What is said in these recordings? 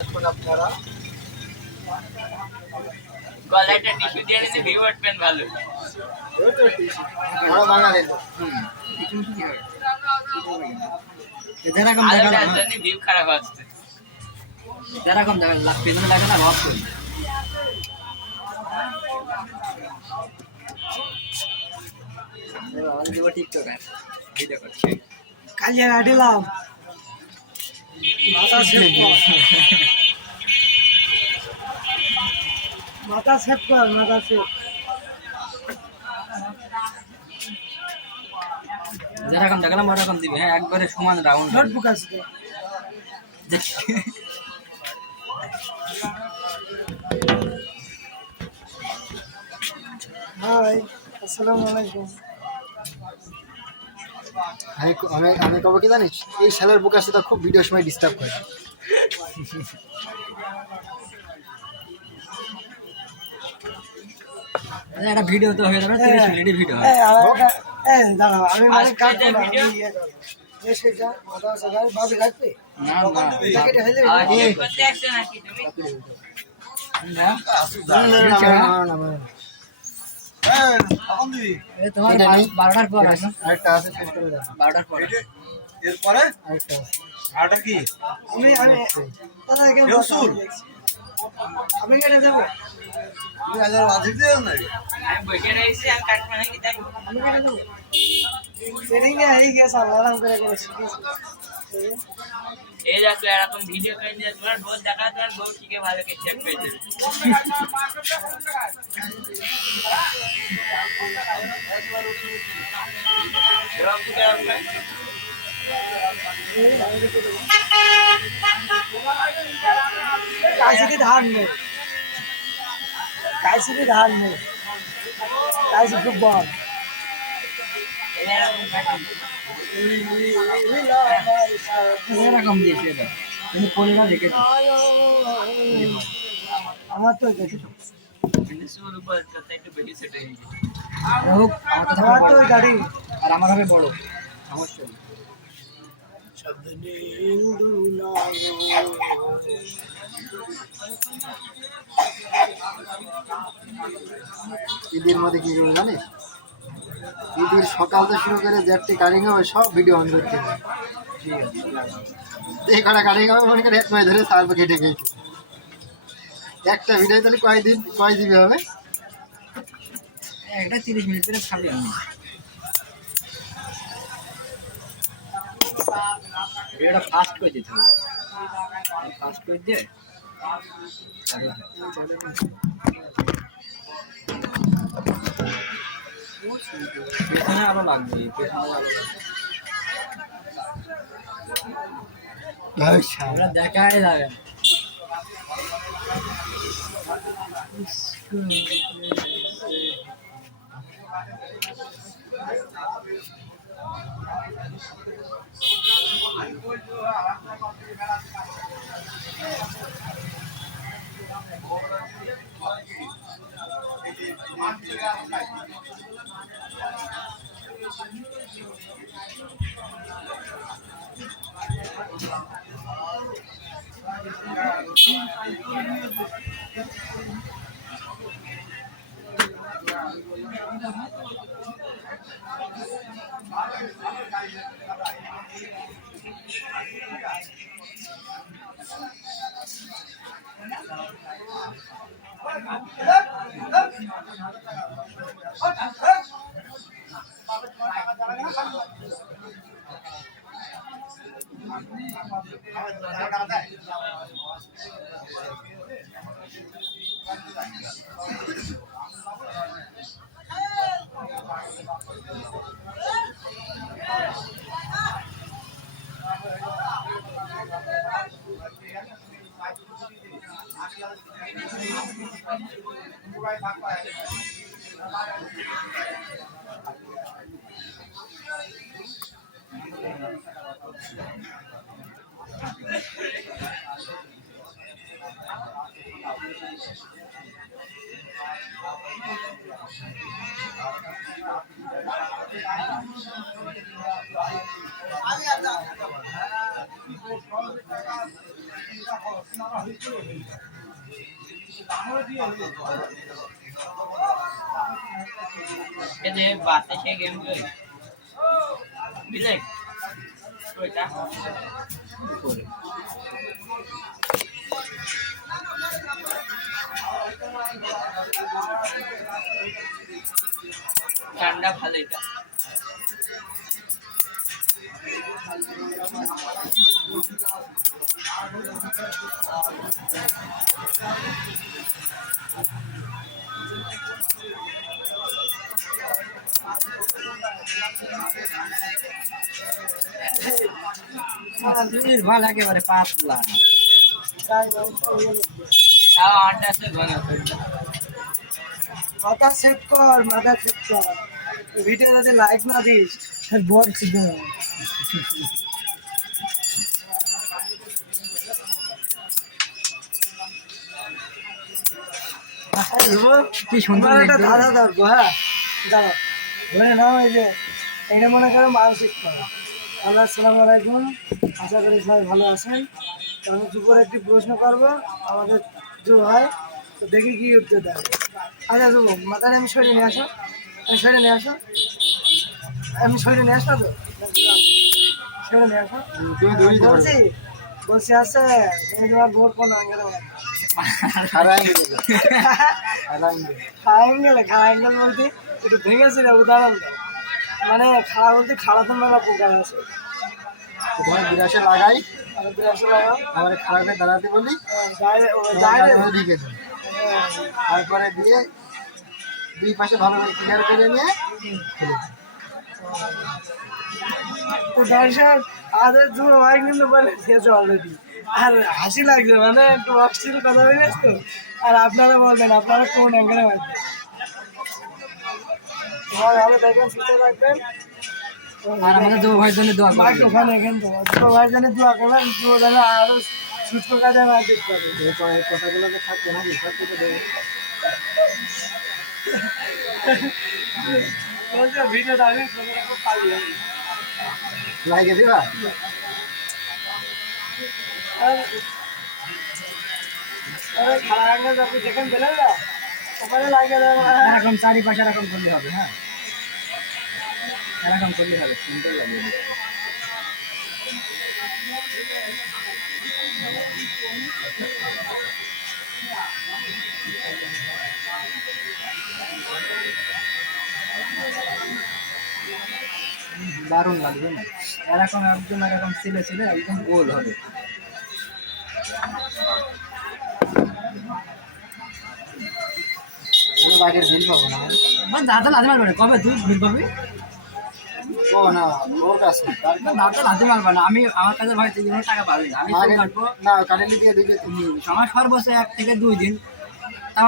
এখন আপনারা গলাটা টিস্যু দিয়ে নিতে ভিউ উঠবেন ভালো। ওই তো টিস্যু বড় বাঙালি লোক। যেরকম দেখা আলোটার জন্য ভিউ খারাপ আসছে। যেরকম দেখা পেছনে দেখা না ভাব করি টিকটকার ভিডিও করছে কালিয়া গাড়িলাম মাথা সেভ কর মাথা সেভ কর মাথা সেভ যেরকম দেখলাম ওরকম দিবে হ্যাঁ একবারে সমান রাউন্ড নোটবুক আছে দেখি হাই আসসালামু আলাইকুম আমি কবে কি জানিস এই শালের বুক আসতে খুব ভিডিও সময় ডিস্টার্ব করে একটা ভিডিও তো হয়ে যাবে 30 মিনিটের ভিডিও এই দাঁড়াও আমি মানে কাট আজকে করব ভিডিও সেটা মাথা সাগার ভাবি রাখবে না জ্যাকেট হইলে করতে আসছো নাকি তুমি? তোমার 12টার পর আসো আরেকটা আছে শেষ করে দাও 12টার পর এরপরে আরেকটা আছে আটা কি আমি দাদা এখানে আমি কেটে যাবো তুমি আজ রাজি দিয়ে না আমি বসে রয়েছি, আমি কাটবো নাকি দেখো। আমি কেটে যাবো সেটিং এ হয়ে গেছে আরাম করে করে শিখেছি এই দেখো এরকম ভিডিও করে দিয়ে তোমার বউ দেখা তোমার বউ শিখে ভালো করে চেক করে দেবে। এরকম কি হবে? काशी की धान में काशी की धान में काशी फुटबॉल এরকম কাটুন। এরকম দিয়েছে এটা কিন্তু কোনটা দেখে তো আমার তো দেখো শুরু উপর করতে একটু বেশি সেট হয়ে গেছে। হোক আমার তো আমার তো বড়। গাড়ি আর আমার হবে বড় সমস্যা নেই ঈদের মধ্যে কি করবো জানিস ঈদের সকাল থেকে শুরু করে যেটি কাটিং হবে সব ভিডিও অন করতে হবে এই কটা কাটিং হবে মনে করে 1 মাস ধরে সার্ভ কেটে গেছে একটা ভিডিও তাহলে কয় জিবি হবে এটা 30 মিনিট করে খালি আমি ভিডিওটা ফাস্ট করে দিতে হবে ফাস্ট করে দিয়ে পেছনে আলো লাগবে পেছনে আলো লাগবে আমরা দেখাই যাবে এই যে বাসে সে গেম কই বুঝলে ওইটা উপরে ঠান্ডা ভালো এটা ভালো একেবারে পাতলা তাও আন্ডারতে ঘন মাথা সেট কর, মাথা সেট কর। ভিডিও যদি লাইক না দিস বলছি কি সুন্দর একটা লাগছে। ধাঁধা ধরবো। হ্যাঁ দাঁড়াও, ধরে নাও। এই যে এটা মনে করো মানসিক করা। আল্লাহ আসসালামু আলাইকুম, আশা করি সবাই ভালো আছেন। তো আমি দুপুর একটি প্রশ্ন করবো, আমাদের যুব হয়, তো দেখি কি উত্তর দেয়। আচ্ছা যুব, মাথায় আমি সরিয়ে নিয়ে আসো, সরিয়ে নিয়ে আসো, সরিয়ে নিয়ে আসো, তো সরিয়ে নিয়ে আসো। তুমি দৌড়িতে বলছি বলছি আছে, তুমি তোমার ভোট কোন আঙ্গেলে খাড়া অ্যাঙ্গেল বলতে একটু ভেঙেছিল, উদাহরণ দাও। মানে খাড়া বলতে খাড়া তো মেলা প্রকার আছে। তোমার বিরাসে লাগাই, আমি বিরাশি লাগাও, আমার খারাপে দাঁড়াতে বলি, ডাইরেক্ট দিকে দিই। তারপরে দিয়ে দুই পাশে ভালো করে ক্লিয়ার করে নিয়ে খেলেছি। তো দর্শক আমাদের যুব ভাই কিন্তু বলে দিয়েছে অলরেডি। আর হাসি লাগছে, মানে একটু অস্থির কথা হয়ে গেছে তো। আর আপনারা বলবেন আপনারা কোন অ্যাঙ্গেলে মারবেন। তোমার ভালো দেখবেন, সুস্থ থাকবেন। আর আমাদের যুব ভাইয়ের জন্য দোয়া করবেন। মাইক্রোফোন এখান তো যুব ভাই যেন দোয়া করবেন, যুব যেন আরো সুস্থ কাজে মারপিট করে। এই কথাগুলোকে থাকবে না, বিশ্বাস করতে দেবে। বলছে ভিডিওটা আমি খুব পারি। লাইকে দিবা? খারাপ অ্যাঙ্গেল আপনি দেখেন পেলেন না, ওখানে লাগিয়ে দেবেন। এরকম চারিপাশে এরকম করলে হবে। হ্যাঁ এরকম করলে হবে, সুন্দর লাগবে দেখতে। দারুণ লাগবে না? এরকম একদম এরকম ছিলে ছিলে একদম গোল হবে। আগের বিল পাবো না। আমার দাঁতে লাথি মারবে না। কবে তুই ভিড় পাবি? ও না, ওর কাছে তার দাঁতে লাথি মারবে না। আমি আমার কাছে ভাই 3 টাকা পাবি না। আমি আগে কাটবো না, কারেন্ট দিয়ে দিবে তুমি। আমার সর্বোচ্চ 1 থেকে 2 দিন। তা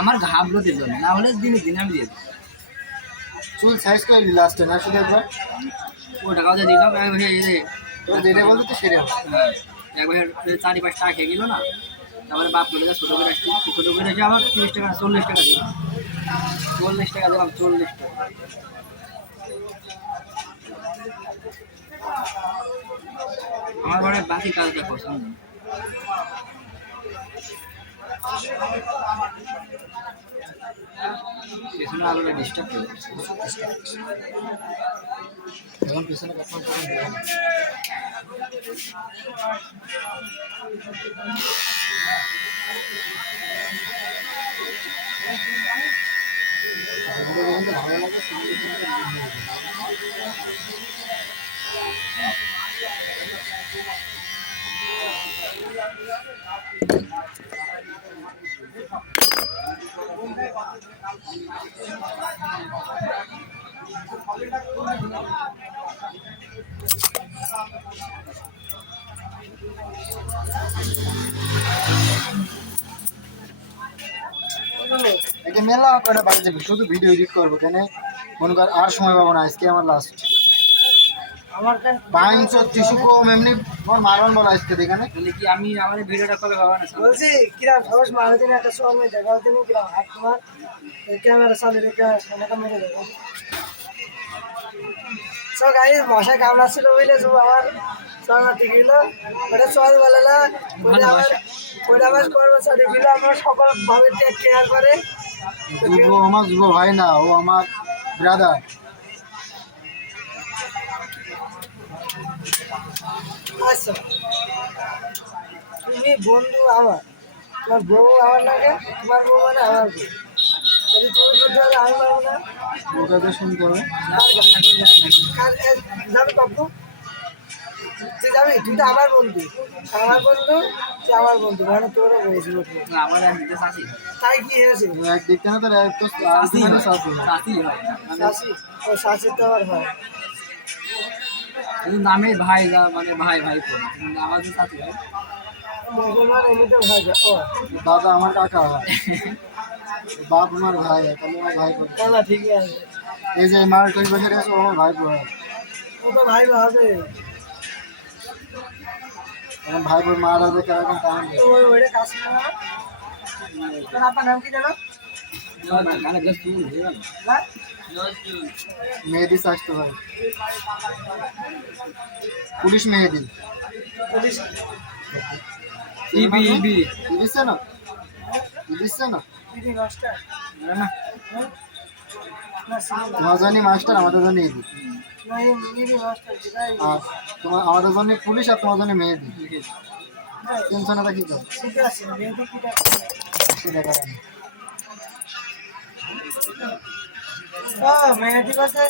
আমার ঘাবড়তে জন্য, না হলে দিনে দিন আমি দিয়ে দিই। চুল সাইজ করে নি লাস্টে না, শুধু একবার ও টাকাও দিয়ে দিলাম। এক ভাই এই যে তোর যেটা বলতে তো সেরে হবে। হ্যাঁ, এক ভাই 4-5 টাকা খেয়ে গেল না। তারপরে বাপ বলে ছোটো করে আসছি, ছোটো করে এসে আবার 30 টাকা 40 টাকা দিলাম। 40 টাকা দিলাম, 40 টাকা। আমার ঘরে বাকি কাজটা পছন্দ। পেছনে আলোটা ডিস্টার্ব করে দিচ্ছে। এখন পিছনে কথা বলতে হবে। ভালো লাগে সুন্দর একে মেলা করে বাড়ি যাবে, শুধু ভিডিও এডিট করবো কেন মনে কর, আর সময় পাবো না। আজকে আমার লাস্ট আমার কাছে বাইঞ্চ টিস্যু কম এমনি আমার মারণ বলা আজকে এখানে। তাহলে কি আমি আমাদের ভিডিওটা কবে পাবো না? বলছি কিরাম সবাই মারা দিন একটা সঙ্গে দেখা হচ্ছে না, কিরাম হাত তোমার ক্যামেরা চালিয়ে রেখে সামনেটা মেরে দেবো। সব গাড়ি মশায় কামড়াচ্ছিল বুঝলে, শুধু আমার চালাতে গেল ওটা চল বলে না ওটা আমার কর্মচারী মিলে আমরা সকল ভাবে টেক কেয়ার করে ও আমার যুব ভাই না, ও আমার ব্রাদার। আচ্ছা তুমি বন্ধু আমার, তোমার বউ আমার লাগে, তোমার বউ মানে আমার বউ, যদি তুমি করতে হবে আমি পারবো না। ওটা তো শুনতে হবে। যাবে বাবু, তুই যাবি, তুই তো আমার বন্ধু, আমার বন্ধু তুই আমার বন্ধু, মানে তোরও বলছি না, আমার এক দিতে চাষি তাই কি হয়েছে? একদিক থেকে তো এক তো চাষি শাশু। চাষি হয় মানে শাশি, ও শাশির তো আবার হয়। শুধু নামে ভাই মানে ভাই ভাই করে, কিন্তু আমাদের চাষি হয়। মুসলমান এমনিতে ভয় যায়। ও দাদা আমার কাকা হয়, বাপ আমার ভাই হয়, তাহলে আমার ভাই বোন। না না ঠিকই আছে, এই যে মার কই বছর আছে, ও আমার ভাই বোন হয়। ও তো ভাই হবে। এখন ভাই বোন মারা যায় কেরকম তেমন। তো ওইটা কাজ করে না। তোর আপনার নাম কি জানো? গানে গ্লাস তুল হয়ে গেল। না? মেহেদি আসতে পারে, পুলিশ মেহেদি। পুলিশ ইবি ইবি ইদিচ্ছে না, ইদিচ্ছে না। দিদি মাস্টার না না না সিনিয়র তোমার জন্য মাস্টার, আমাদের জন্য ইদি। না দিদি মাস্টার যেটাই আর তোমার আমাদের জন্য পুলিশ, আর তোমার জন্য মেহেদি। টেনশনটা কি করে ঠিক আছে মেয়েদের কি সেটা কারণে। ও মেয়েদের কথা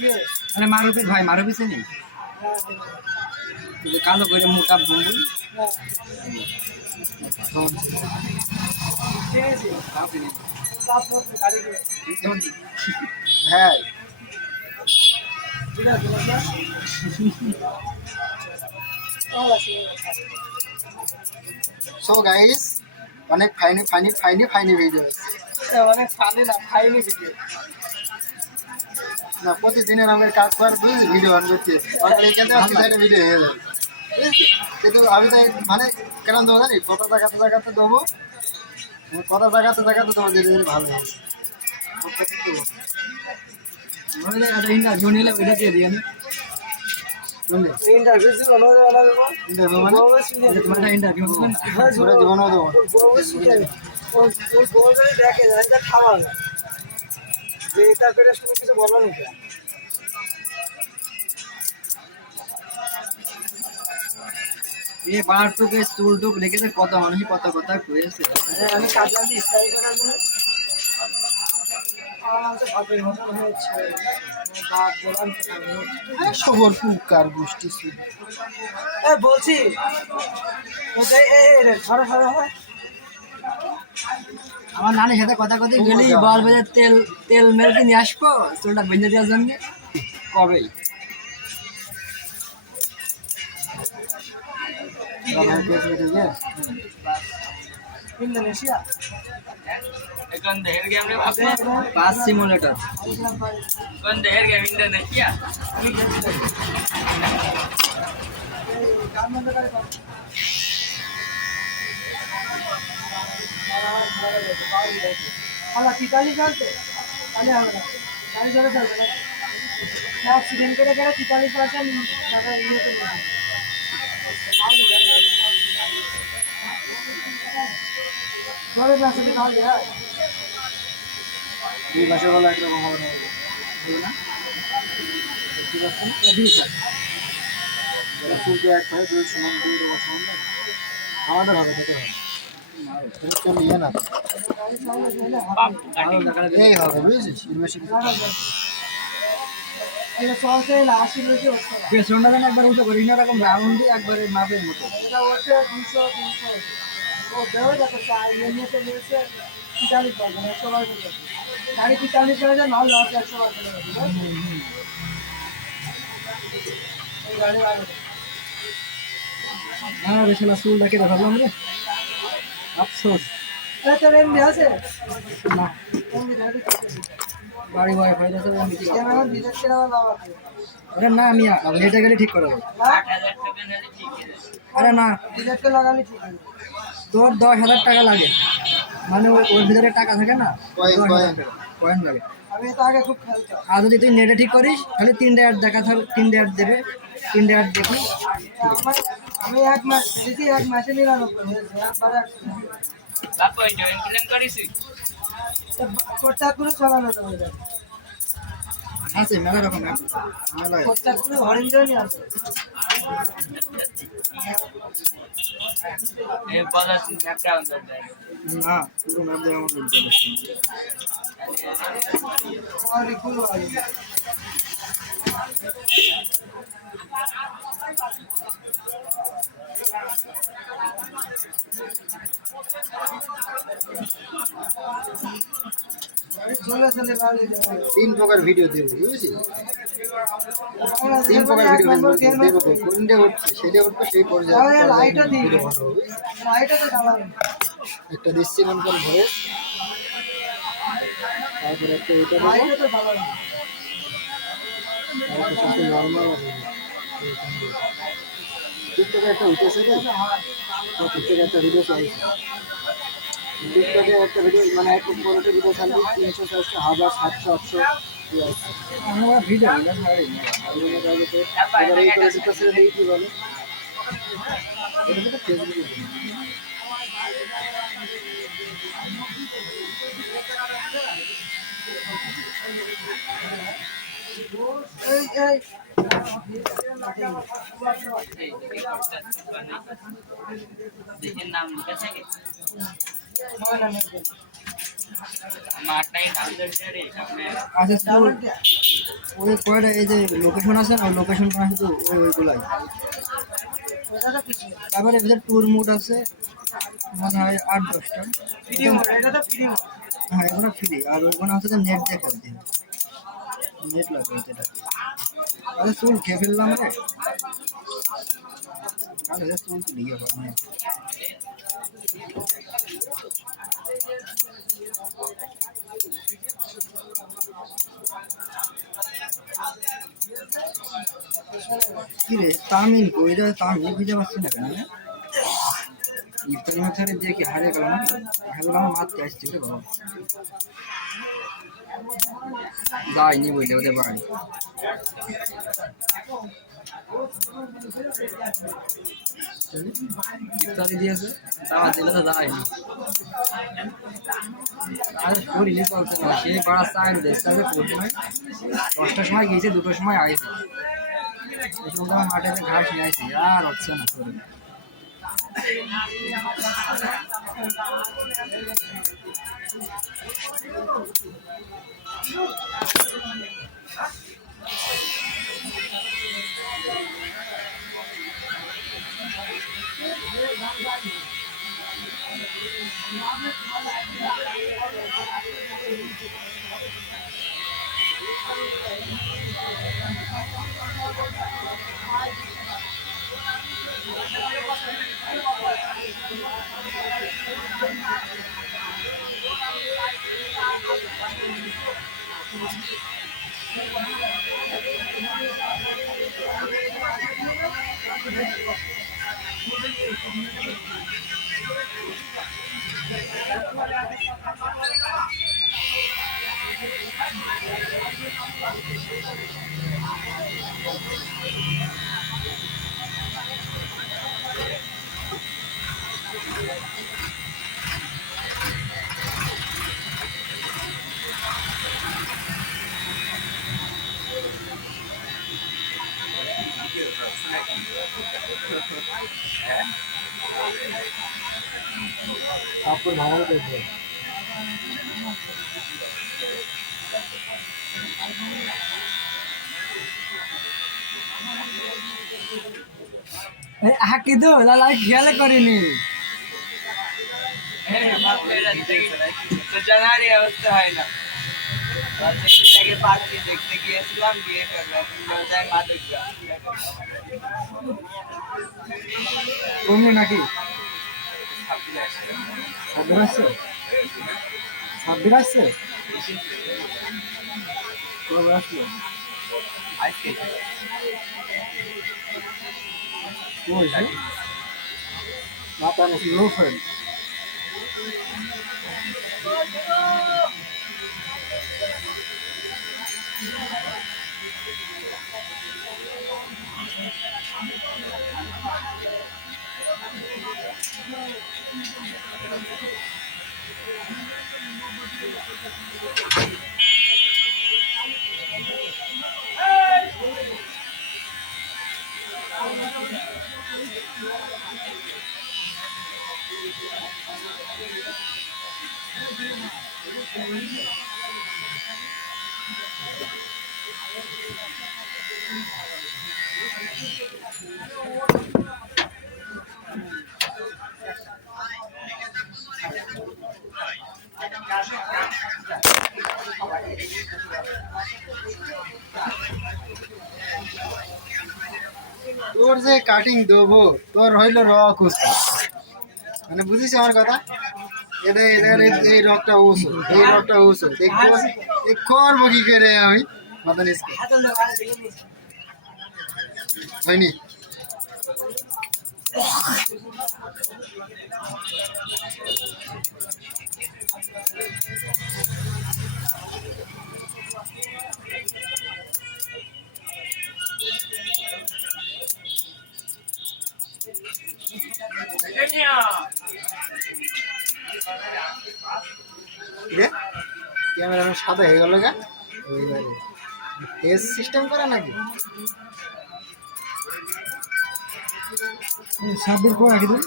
ইয়ে আরে মারুফির ভাই মারুফি চেনি যে কালো করে মোটা বম্বুল চিনেছি কাউকে নেই তারপর গাড়ি দিয়ে যেমন হ্যাঁ, ঠিক আছে সো গাইস, অনেক ফাইনি ফাইনি ফাইনি ফাইনি ভিডিও আছে অনেক ফানি না খাইনি ভিডিও না। প্রতিদিনের আমাদের কাজ করার বুঝলি ভিডিও বানাতে এইখানে সাইডে ভিডিও হয়ে যাবে, বুঝলি? কিন্তু আমি তাই মানে কেন দেবো জানি, কথা জায়গাতে জায়গাতে দেবো, কথা জায়গাতে জায়গাতে দেবো, ধীরে ধীরে ভালো হবে। ইন্টারভিউ নিলে ওইটা দিয়ে দিয়ে না বুঝলি? ইন্টারভিউ ছিল না দেবো ইন্টারভিউ মানে তোমার ইন্টারভিউ করবেন না পুরো জীবনও দেবো। দেখে এটা খাওয়া যে এটা পেটে শুনে কিছু বলো নি এই বার টুকে চুল টুক রেখেছে, কত মানুষই কত কথা কয়েছে। আমি কাটলাম স্টাইল করার জন্য আমার তো বাপের মতন হয়েছে বাপ বলাম সবর পুকার গোষ্ঠী ছিল। বলছি ধরো ধরো আমার নানির সাথে কথা কথা গেলি বলবে যে তেল তেল মেরে কি নিয়ে আসবো চুলটা বেঁধে দেওয়ার জন্য। কবেই ইন্দোনেশিয়া এখন দেহের গেম রে বাপু, পাস সিমুলেটর কোন দেহের গেম ইন্ডোনেশিয়া? আমরা 43 চলছে তাহলে হবে না, গাড়ি ধরে চলবে না অ্যাক্সিডেন্ট করে গেলে 43% টাকা ইয়েতে নেবে। ধরে না সেটা তাহলে হয় দুই মাসের বেলা একরকম হবে না, হবে না ঠিক আছে? সূর্য এক হয়ে দুই সমান দুই সমান না? আমাদের হবে, খেতে হবে, কেউ নিয়ে না। এই হবে বুঝেছিস, ইউনিভার্সিটি এটা চলছে না 80 বেশি হচ্ছে না, পেছনটা যেন একবার উঠে করি না, এরকম রাউন্ডে একবারে মাপের মতো। এটা হচ্ছে 200 ও দেওয়া যাচ্ছে চাই নিয়েছে নিয়েছে 43 পারবে 100 বার করে গাড়ি 43 করে যায় নাহলে লস 100 বার করে দেবে এই গাড়ি আগে হ্যাঁ রে শালা চুলটা কেটে ফেললাম রে, আফসোস। এটা তো এমনি আছে না এমনি গাড়ি বাড়ি ওয়াইফাই আছে আমি কি ক্যামেরা ডিটেক্ট করে আমার বাবা আরে না আমি লেটে গেলে ঠিক করা যাবে। 8,000 টাকা নিলে ঠিক আছে। আরে না ডিটেক্ট লাগালে ঠিক আছে তোর 10,000 টাকা লাগে, মানে ওর ভিতরে টাকা থাকে না, কয়েন, 10,000 টাকা কয়েন লাগে। আমি তো আগে খুব খেলতাম আর যদি তুই নেটে ঠিক করিস তাহলে 3টা অ্যাড দেখা, 3টা অ্যাড দেবে 3 টাকা দেখি আমি 1 মাস দিয়েছি, 1 মাসে 99 হয়েছে। একবারে বাপু ওই জয়েন্ট ক্লেম করিস খরচা করে চালানো যাবে। আছে মেলা রকম app আছে, মেলা খরচা করে হরিণজনই আছে। এই বলা তুমি একটা অন্তর দেয় না পুরো ম্যাপ দেওয়া আমার বলতে আর এগুলো আছে। চলে চলে বাড়ি যাবে। 3 প্রকার ভিডিও দেবো বুঝেছিস? 3 প্রকার ভিডিও দেবো, কোনটা উঠছে সেটা উঠবে, সেই পর্যায়ে তাহলে লাইটটা দিই, ভিডিও ভালো হবে। লাইটটা তো জ্বালাবে। একটা দিচ্ছি মন করে ভরে, তারপরে একটা এটা দেবো, লাইটটা তো জ্বালাবে। তারপর কিছু নর্মাল আছে। টিকটকে একটা উঠেছে রে, টিকটকে একটা ভিডিও চাইছে, টিকটকে একটা ভিডিও মানে এক কোয়ালিটির ভিডিও ছাড়লে 300 400 1000 700 800 এই আছে। আমরা ভিডিও না ছাড়ি না এবার এই কোয়ালিটিটা ছেড়ে দিই কি বলে, এটা তো ফেসবুকে দিই। এই এই দেখেন নাম লিখা থাকে ময়না নেই। আমারটাই ডাউনলোড করে আপনি আচ্ছা তোর ওই কয়টা এই যে লোকেশন আছে না, ওই লোকেশন আছে তো ওইগুলাই। ওটা তো কিছু তারপরে এদের ট্যুর মুড আছে মনে হয় 8-10টা। ফ্রি মোড, এটা তো ফ্রি মোড। হ্যাঁ এগুলো ফ্রি, আর ওইখানে হচ্ছে যে নেট দিয়ে খেলতে হবে, নেট লাগবে যেটা। আরে চুল খেয়ে ফেললাম রে, আরে চুল তো দিয়ে পারবে না। কি রে তামিল কইরা, তামিল বুঝতে পারছি না কেন ইফতারি মাথারে দিয়ে কি হারিয়ে গেল না, হারিয়ে আমার মারতে আসছে রে বাবা। যাইনি বইলে ওদের বাড়ি, ইফতারি দিয়েছে দাওয়াত দিলে তো যাইনি। আর শরীরই চলছে না, সেই পাড়া চাই দেখতে হবে 10টার সময় গিয়েছে, 2টোর সময় আইছে, এই সময় আমার মাঠে যে ঘাস নিয়ে আসছি আর হচ্ছে না শরীর। তারপর ভালো করবে। হাকি দো লালাই খেয়ালে করিনি। তো জানারই অবস্থা হয় না। আগে পার্কে দেখতে গিয়েছিলাম, গিয়ে ফেললাম মাদক কমলো নাকি? সাব্বির আসছে, সাব্বির আসছে, কবে আসলো? আজকে কি হয়েছে? মাথা নাকি লো ফ্রেন্ড? তোর যে কাটিং দেবো তোর হইল র কুস্তি, মানে বুঝিস আমার কথা? এটা এদের এই রকটা উঁচু, এই রকটা উঁচু, করবো কি করে আমি মাথা নিচকে হয়নি। ক্যামেরা সাদা হয়ে গেল গা, ফেস সিস্টেম করা নাকি? সাবধান করে রাখি তুই,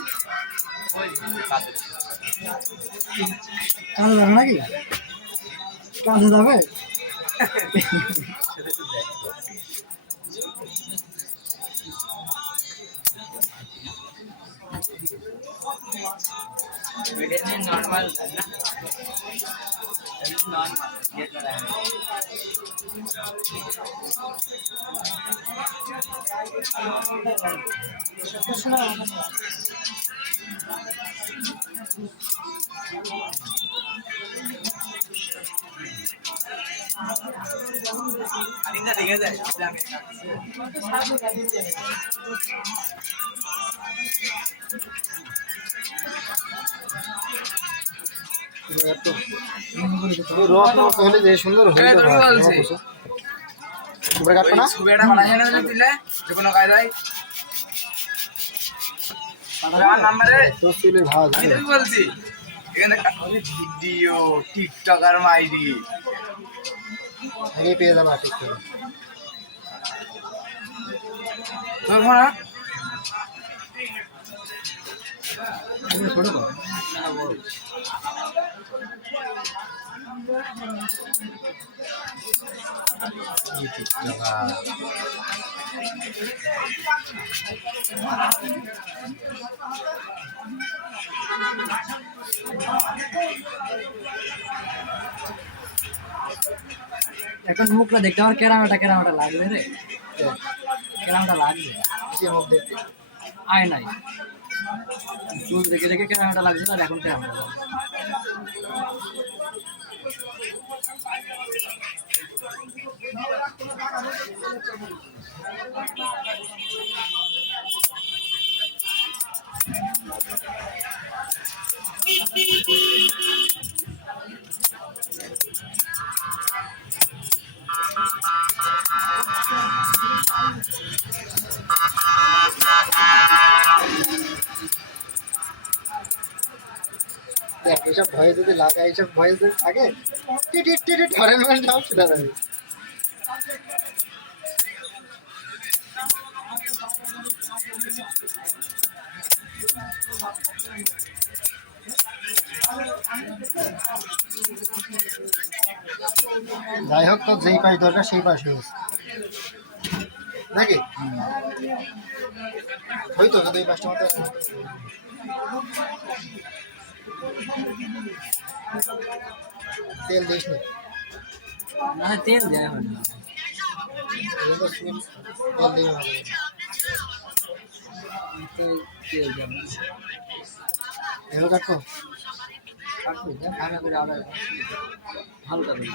কাজে যাবে নাকি? কাজে যাবে? নর্মাল দেখে যায় হলে যে সুন্দর হইলো উপরে কাটবো না? ছবিটা বানাই না দিলে যে কোনো কায়দায় আমার নাম্বারে তোর চুলে ভালো আমি তো বলছি এখানে ভিডিও টিকটক আর মাইডি আগে পেয়ে যাবো ঠিক করে। তোর ফোন ছোট তো এখন মুখটা দেখতে আমার কেরামাটা লাগবে রে, কেরামাটা লাগবে কি মুখ দেখতে আয় নাই চুল দেখে দেখে কেরামাটা লাগছে আর এখন কেরামাটা লাগবে। দেখ এইসব ভয়ে যদি লাগে, এইসব ভয়ে যদি থাকে টিটিট টিটিট হরেন নাম সেটা যাবে। যাই হোক, তো যেই পাশ দরকার সেই পাশ হয়েছে নাকি? হয়তো যদি এই পাশটা মতো তেল দিস নি, না তেল দেওয়া হয় না, তেল দিয়ে ভালো। তেল দেওয়া না এগুলো কাটবো কাটবি না ভালো করে আবার হালকা করে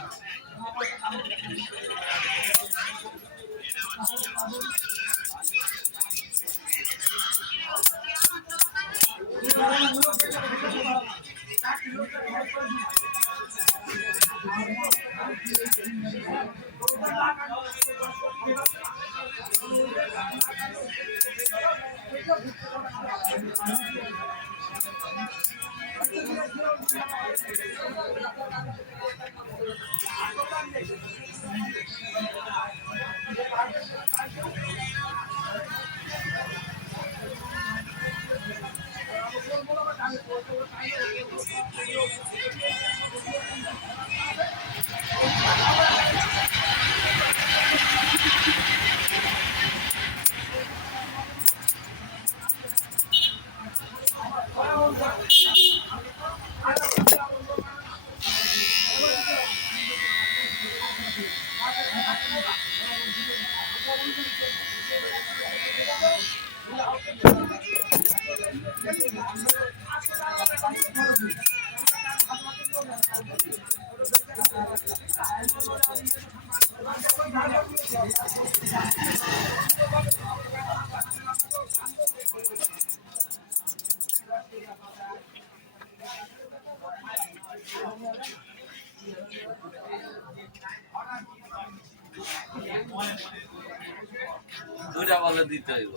দুইটা বলে দিতে হইব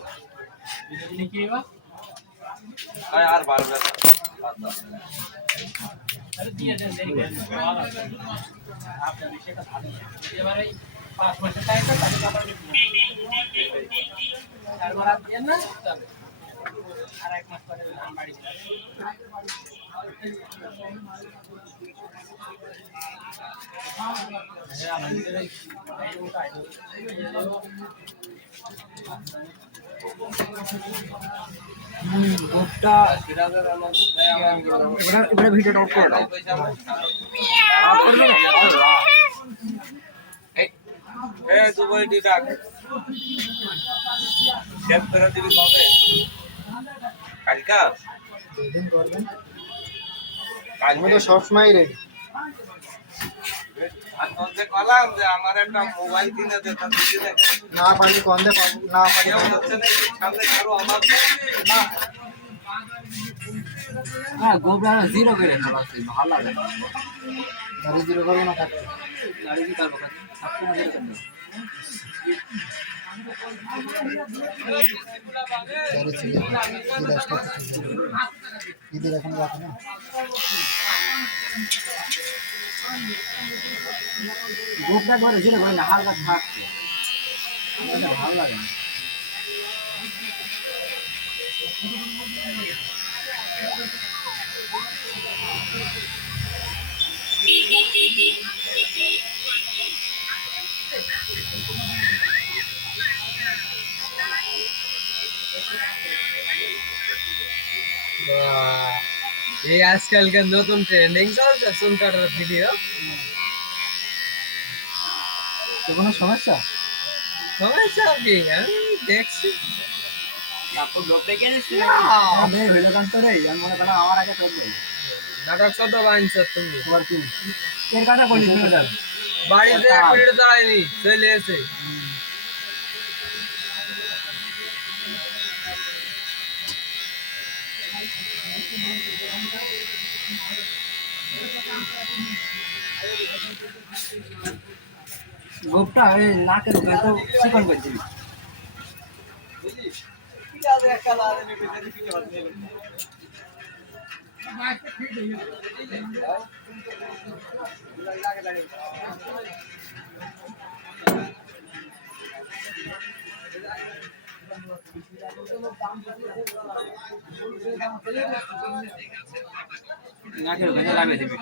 কি হইবা আর বাড়বে না বাদ দাও। আরে দিয়ে দেন দেরি করে আপনার বিষয়টা ভালো এবারে 5 মাসের টাইমটা তাহলে আবার চারবার আর দেন না তবে আর 1 মাস পরে ধান বাড়ি যাবে গোপটা এবারে ভিডিওটা অফ করে দাও। দুবাই ডাক সেভ করে দিবি কবে কালকা যেদিন করবেন কালকে আমি তো সবসময় রেডি। আর তোকে কলাম যে আমার একটা মোবাইল কিনে দে তা দিতে দেখে না পারি কন্দে পাবো, না পারি কেউ হচ্ছে না সামনে কারো অভাব না। হ্যাঁ গোবরা জিরো করে খেলা আছে ভালো লাগে না। গাড়ি জিরো করবো না থাকতে গাড়ি কি করবো কেন? থাকতে না জিরো করবো। গাড়ি ছিল ঈদ আসতে ঈদের এখন রাখে না। গোবরা করে জিরো করে না হালকা থাকছে ভালো লাগে না। এই আজকালকার নতুন ট্রেন্ডিং চলছে চুল কাটার ভিডিও। তো কোনো সমস্যা? সমস্যা কি আমি দেখছি তারপর লোক দেখে নিছি আমি ভিডিও গান করে আমি মনে করলাম আমার আগে চলবে নাটক কত বানছ তুমি তোমার কি এর কথা বলি ভিডিও বাড়িতে এক মিনিট দাঁড়ায়নি চলে এসে গোপটা এই নাকের উপরে তো চিকন করে দিবি। নাকের উপরে লাগিয়ে দিবি।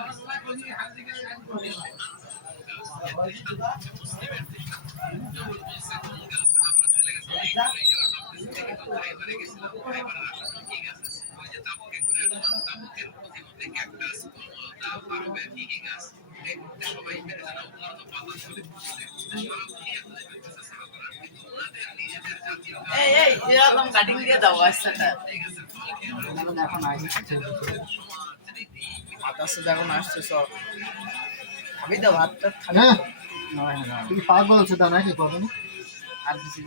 এই এরকম কাটিং দিয়ে দাও আচ্ছা দেখো না বাতাসে যখন আসছে সব আমি তো ভাতটা খালি হ্যাঁ তুমি পাগল হচ্ছে তা নাকি কখনো? আর কিছু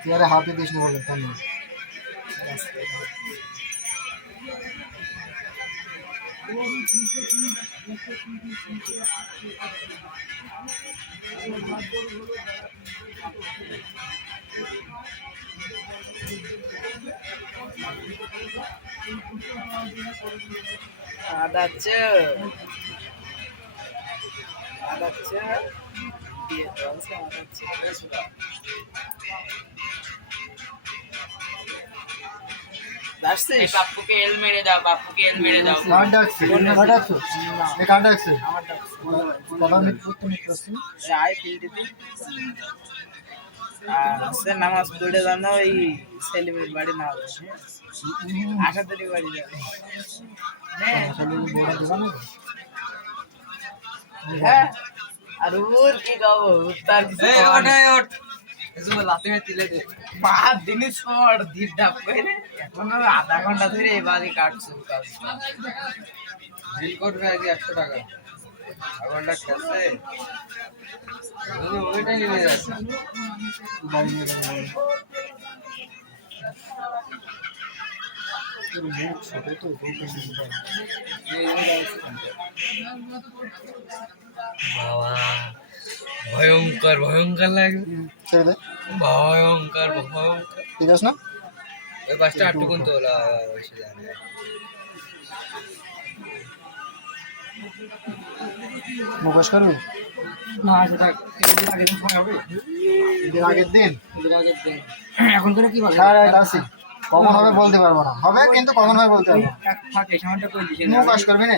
তুই আরে হাতে দিস না বলে কেন? আদাচ্ছে আদাচ্ছে দিয়ে বলছে আদাচ্ছে এই বাপ্পুকে এল মেরে দাও, বাপ্পুকে এল মেরে দাও। কার ডাকছে? কার ডাকছো? এ কার ডাকছে? আমার ডাকছে কথা তুমি প্রশ্ন আয় ফিল্ডে আর নামাজ পড়ে জানো ওই সেলিমের বাড়ি না আশা তৈরি বাড়ি যাবে হ্যাঁ আর ওর কি গাবো তার কিছু লাতি মে তিলে দে 5 দিন পর দ্বীপ ডাব করে এখন আধা ঘন্টা ধরে এই বাড়ি কাটছে বিল করবে আগে 100 টাকা আগুনটা খেলছে ওইটাই নিয়ে যাচ্ছে বাবা ভয়ঙ্কর ভয়ঙ্কর লাগে ছেড়ে ভয়ঙ্কর ভয়ঙ্কর ঠিক আছে না? ওই পাঁচটা আটটুকুন তো ওলা ওইসে জানে মুখোশ করবি? না সেটা আগের দিন সময় হবে ঈদের আগের দিন? এখন তোরা কি বলে হ্যাঁ আসি। কখন হবে বলতে পারবো না, হবে কিন্তু কখন হবে বলতে পারবো না। থাকে সময়টা করে দিছে মুখোশ করবি না?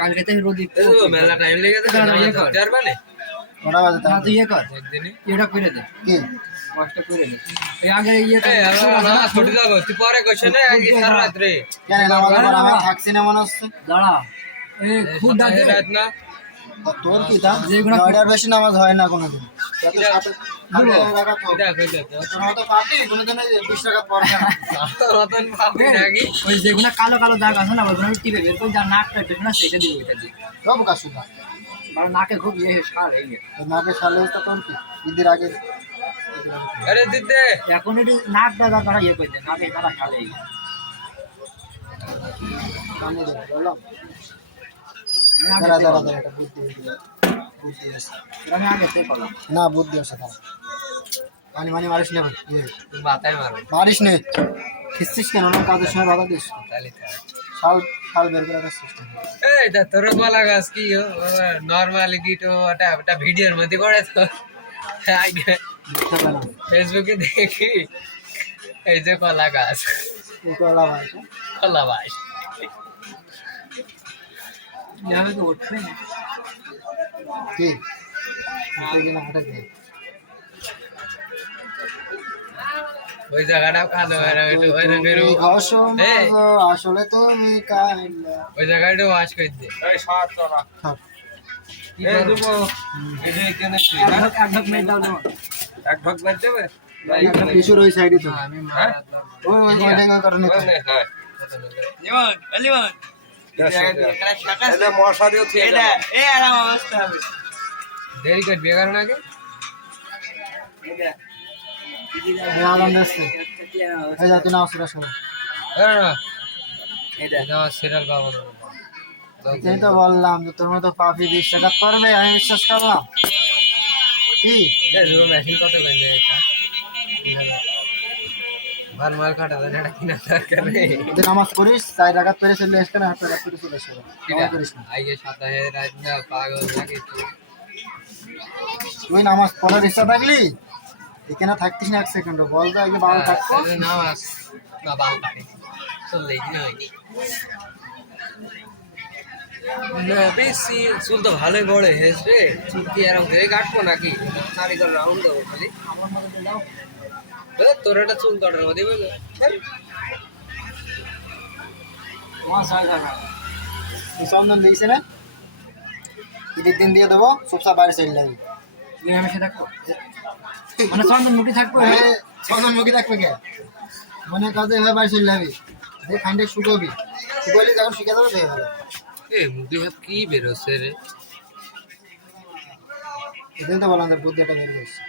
কালকেতে রোদি মেলা টাইম লেগে যাবে কটা বাজে তাই? না তুই ইয়ে কর এটা করে দে কি? কষ্ট করে দে এই আগে ইয়ে ছোট যাবো তুই পরে কইছ না আগে সারা রাত্রে কেন নামাজ পড়া আমি থাকছি না মনে হচ্ছে? দাঁড়া এই খুব ডাকে রাত না তা তোর কি তা? যেগুলো- 9টার বেশি নামাজ হয় না কোনোদিন। যত সাথে- দুটো। সাথে রাখাত হোক। এটা কইতে তোর মতো পাপি কোনোদিন এই 20 টাকা পড়বে না। রতন ভাবি নাকি ওই যেগুলো কালো কালো দাগ আছে না ওইগুলো আমি টিপে বের করে যার নাকটা টিপে না সেটা দিয়ে ওইটা দিই সব কাজ শুধু। মানে নাকে খুব ইয়ে সার হয়ে গেছে তোর নাকে সালে তো তোর কি? ঈদের আগে আরে দিতে এখন এটি নাকটা যা তারা ইয়ে করে দেয় নাকে তারা খালে কানে দেবে, বললাম? দাঁড়া, দাঁড়া, দাঁড়া, এটা বুদ্ধি হয়েছে। বুদ্ধি হয়েছে। আমি আগে থেকে করলাম না বুদ্ধি হচ্ছে তারা। পানি মানি মারিস না ভাই। তুই মাথায় মারো মারিস নে। খিস্তিস কেন না? কাজের সময় বাধা দিস। তালি থাক শাল শাল বের করে রাখিস চেষ্টা কর। এই তা তোর কলা গাছ কি নরমালি কি তো ওটা ভিডিওর মধ্যে করে তো আগে বুঝতে পারলাম। ফেসবুকে দেখি এই যে কলা গাছ এই কলা ভাই, কলা গাছ আমি তো উঠবে না কি? উঠে কিনা হাঁটা দে। ওই জায়গাটাও কালো হয় না একটু ওই রঙের তুমি অসম্ভব, এই। আসলে তুমি কাইলা। ওই জায়গাটা ওয়াশ করে দে থাক। এই দেবো এটা এখানে এক ঢোক মেয়ে দাও যেমন এক ঢোক বাদ দেবে কিশোর ওই সাইডে তো। আমি হ্যাঁ? ওই ওই ওই কারণে তো। হ্যাঁ যেমন এলিমন এটা মশা দিও ঠিক আছে এই আরাম অবস্থা হবে দেরি করবি কারণ আগে এই আরাম দিচ্ছে। এই যা তুই নাও সুরা শোনো। এটা আমার সিরিয়াল পাবো না এই তো বললাম যে তোর মতো পাপি 20 টাকা করবে, আমি বিশ্বাস করলাম। কি? মেশিন কত করে নেয় এটা ভাল মাল কাটা দেন এটা কিনা দরকার নেই তুই নামাজ পড়িস, 4 টাকা করে চলে আসবে না, 8 টাকা করে চলে আসবে। নামাজ করিস না। আগে 27 রাত না পাগল লাগে তুই নামাজ পড়ার ইচ্ছা থাকলি এখানে থাকতিস না 1 সেকেন্ড। বল তো আগে বাবা থাকতো। নামাজ না বাল কাটে চললেই নয় না বেশি চুল তো ভালোই বড় হয়েছে রে চুল কি এরকম ধরে কাটবো নাকি কারিগর রাউন্ড দেবো খালি তোর একটা চুল কাটার মধ্যে বলো তুই চন্দন দিয়েছে না? ঈদের দিন দিয়ে দেবো, চুপচাপ বাইরে চলে যাবি। নিরামিষে থাকবো মানে চন্দন মুখী থাকবো চন্দন মুখী থাকবে কে? মনে কাজে এভাবে বাইরে চলে যাবি। দেখ খানটা শুকোবি, শুকোলে যখন শুকে যাবে দেখে ভালো। এ মুখে ভাব কি বেরোচ্ছে রে এদিন তো বললাম যে বুদ্ধিটা বের করছে।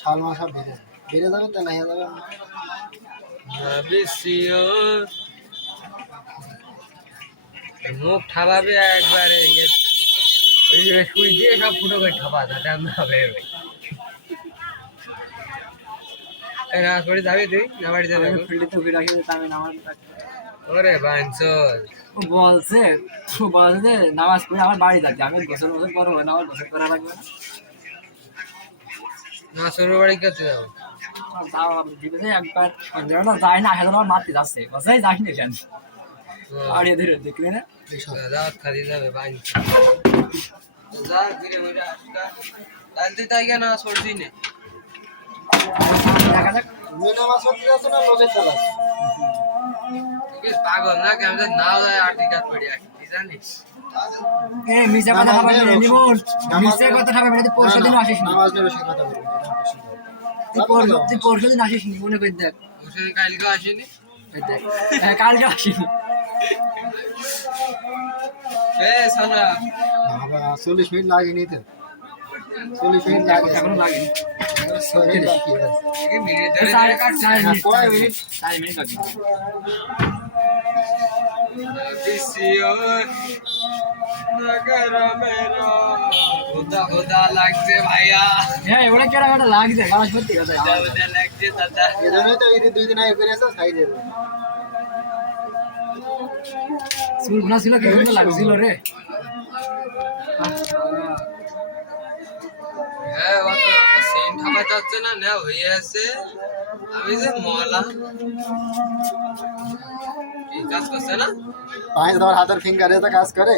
শাল মাছ সব বেড়ে যাবে, তাহলে হয়ে যাবে। মুখ ঠালাবে একবারে ওই সুই দিয়ে সব ফুটো করে ঠাপা যাতে আমরা বের হই নামাজ পড়ে যাবি তুই না বাড়িতে যাবো ফিল্ডে তো রাখি আমি নামাজ ওরে বাঞ্চল বলছে বলছে নামাজ পড়ে আমার বাড়ি যাচ্ছে আমি গোসল মোসল করবো না আমার গোসল করা লাগবে না না শ্বশুর বাড়ি করতে যাবো তাও দিবে একবার যেন যায় না এখন আমার মারতে যাচ্ছে বসাই যাই না কেন আর এদের দেখলে না দাওয়াত খাদি যাবে বাঞ্চল যা ঘুরে ঘুরে আসকা তাহলে তুই তাই কেন সরছি নে দেখা যাক তুই নামাজ পড়তে যাচ্ছ না লোকের চালাচ্ছ? তুই পাগল না কেমন না যায় আর্টিকাত পড়ি কি জানিস এ মিছে কথা হবে না নিমন মিছে কথা হবে না তুই পরশু দিন আসিস না নামাজ নিয়ে বেশি কথা বলবি না, এটা বেশি কথা। তুই পরশু দিন আসিস নি মনে করে দেখ ওখানে কালকে আসেনি এই দেখ হ্যাঁ কালকে আসিস এ সালা বাবা 40 মিনিট লাগেনি তো 40 মিনিট লাগে এখনো লাগেনি শরীর বাকি আছে কি মিনিট ধরে ধরে কাটছে কয় মিনিট 4 মিনিট বাকি বিসিওর নগর মেরা খোদা খোদা লাগছে ভাইয়া হ্যাঁ ওটা কেন একটা লাগছে গাছ সত্যি কথা খোদা লাগছে দাদা এজন্যই তো এই 2 দিন আগে করেছো সাইডে চুল ঘোনা ছিল কি সুন্দর লাগছিল রে হ্যাঁ অত সেন্ট হাবা যাচ্ছে না না হয়ে আছে আমি যে মলা ঠিক কাজ করছে না পাঁচ ধর হাতের ফিঙ্গারে তো কাজ করে